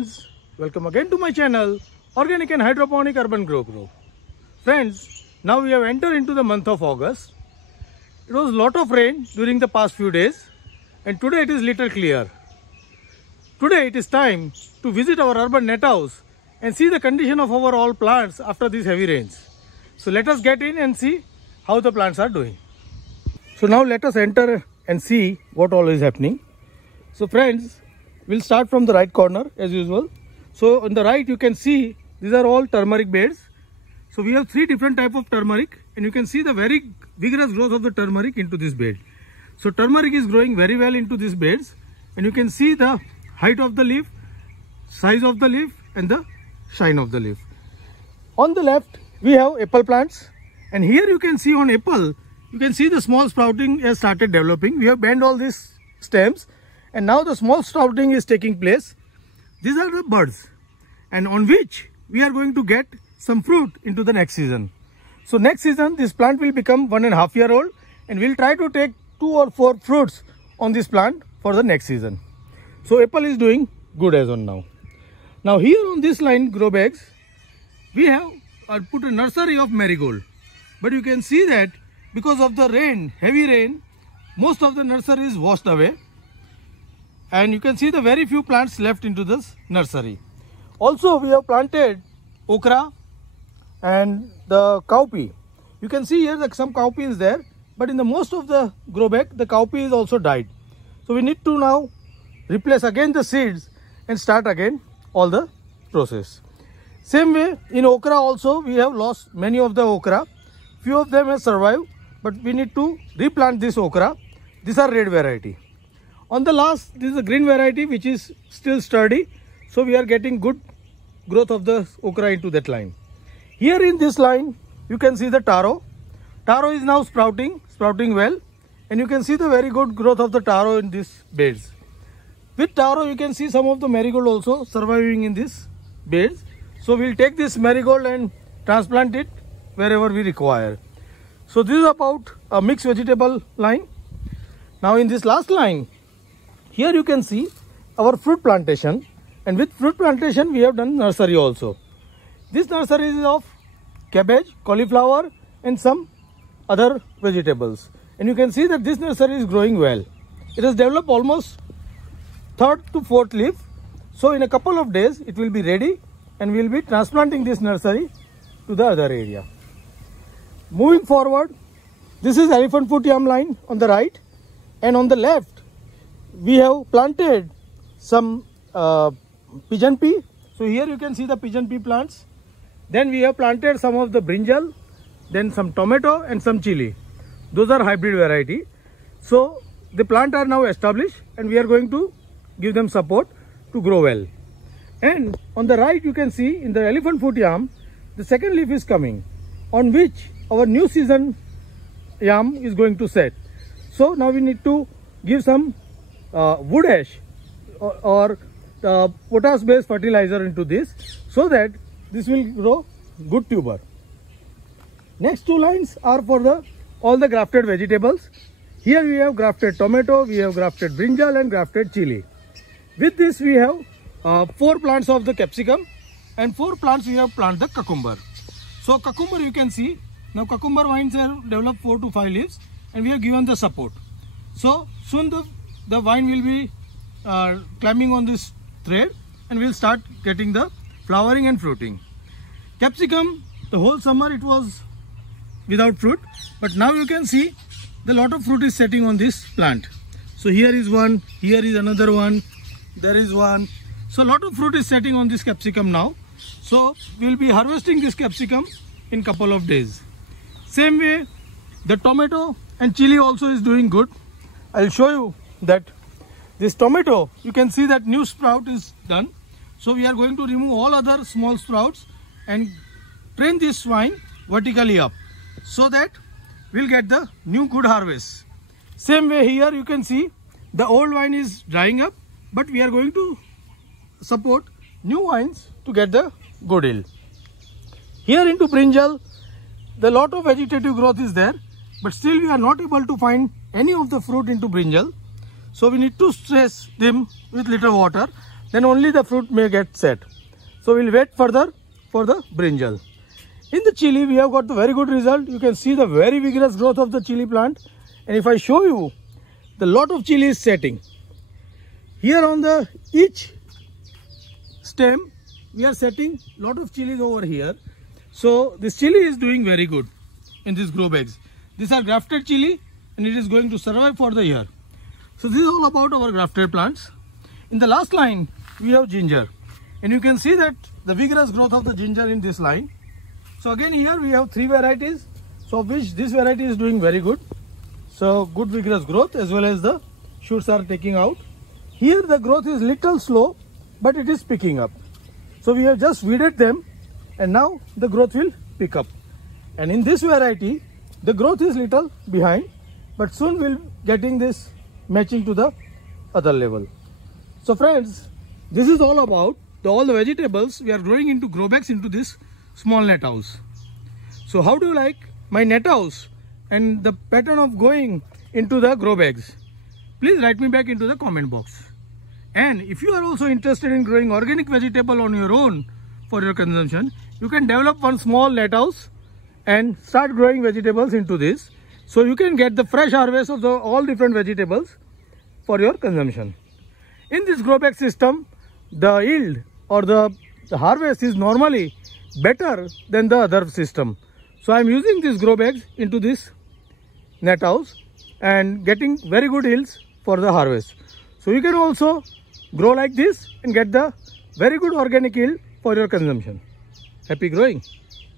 friends, welcome again to my channel Organic and Hydroponic Urban Grow. Friends, now we have entered into the month of August. It was a lot of rain during the past few days and today it is little clear. Today it is time to visit our urban net house and see the condition of our all plants after these heavy rains. So let us get in and see how the plants are doing. So now let us enter and see what all is happening. So friends, we'll start from the right corner as usual. So on the right you can see these are all turmeric beds. So we have three different types of turmeric and you can see the very vigorous growth of the turmeric into this bed. So turmeric is growing very well into these beds and you can see the height of the leaf, size of the leaf and the shine of the leaf. On the left we have apple plants and here you can see on apple, you can see the small sprouting has started developing. We have bent all these stems and now the small sprouting is taking place. These are the buds and on which we are going to get some fruit into the next season. So next season this plant will become 1.5 years old and we'll try to take 2 or 4 fruits on this plant for the next season. So apple is doing good as on now. Now here on this line grow bags, we have put a nursery of marigold. But you can see that because of the rain, heavy rain, most of the nursery is washed away. And you can see the very few plants left into this nursery. Also we have planted okra and the cowpea. You can see here that some cowpea is there, but in the most of the grow bag the cowpea is also died. So we need to now replace again the seeds and start again all the process. Same way in okra also we have lost many of the okra. Few of them have survived, but we need to replant this okra. These are red variety. On the last, this is a green variety which is still sturdy. So we are getting good growth of the okra into that line. Here in this line, you can see the taro. Taro is now sprouting well. And you can see the very good growth of the taro in these beds. With taro, you can see some of the marigold also surviving in these beds. So we'll take this marigold and transplant it wherever we require. So this is about a mixed vegetable line. Now in this last line, here you can see our fruit plantation, and with fruit plantation we have done nursery also. This nursery is of cabbage, cauliflower and some other vegetables. And you can see that this nursery is growing well. It has developed almost 3rd to 4th leaf. So in a couple of days it will be ready and we will be transplanting this nursery to the other area. Moving forward, this is elephant foot yam line on the right, and on the left we have planted some pigeon pea. So here you can see the pigeon pea plants. Then we have planted some of the brinjal, then some tomato and some chili. Those are hybrid variety. So the plants are now established and we are going to give them support to grow well. And on the right you can see in the elephant foot yam, the second leaf is coming, on which our new season yam is going to set. So now we need to give some wood ash or potash based fertilizer into this so that this will grow good tuber. Next two lines are for all the grafted vegetables. Here we have grafted tomato, we have grafted brinjal and grafted chili. With this we have 4 plants of the capsicum and 4 plants we have planted the cucumber. So cucumber you can see, now cucumber vines have developed 4 to 5 leaves and we have given the support. So soon the vine will be climbing on this thread and we'll start getting the flowering and fruiting. Capsicum, the whole summer it was without fruit, but now you can see the lot of fruit is setting on this plant. So here is one, here is another one, there is one. So lot of fruit is setting on this capsicum now. So we'll be harvesting this capsicum in couple of days. Same way the tomato and chili also is doing good. I'll show you that this tomato, you can see that new sprout is done. So we are going to remove all other small sprouts and train this vine vertically up so that we'll get the new good harvest. Same way here you can see the old vine is drying up, but we are going to support new vines to get the good yield. Here into brinjal, the lot of vegetative growth is there, but still we are not able to find any of the fruit into brinjal. So we need to stress them with little water. then only the fruit may get set. So we'll wait further for the brinjal. In the chili, we have got the very good result. You can see the very vigorous growth of the chili plant. And if I show you, the lot of chili is setting. Here on the each stem, we are setting lot of chilies over here. So this chili is doing very good in these grow bags. These are grafted chili and it is going to survive for the year. So this is all about our grafted plants. In the last line, we have ginger. And you can see that the vigorous growth of the ginger in this line. So again here we have 3 varieties. So of which this variety is doing very good. So good vigorous growth as well as the shoots are taking out. Here the growth is little slow, but it is picking up. So we have just weeded them and now the growth will pick up. And in this variety, the growth is little behind, but soon we'll getting this matching to the other level. So friends, this is all about all the vegetables we are growing into grow bags into this small net house. So how do you like my net house and the pattern of going into the grow bags? Please write me back into the comment box. And if you are also interested in growing organic vegetable on your own for your consumption, you can develop one small net house and start growing vegetables into this. So you can get the fresh harvest of all different vegetables for your consumption. In this grow bag system, the yield or the harvest is normally better than the other system. So I am using these grow bags into this net house and getting very good yields for the harvest. So you can also grow like this and get the very good organic yield for your consumption. Happy growing!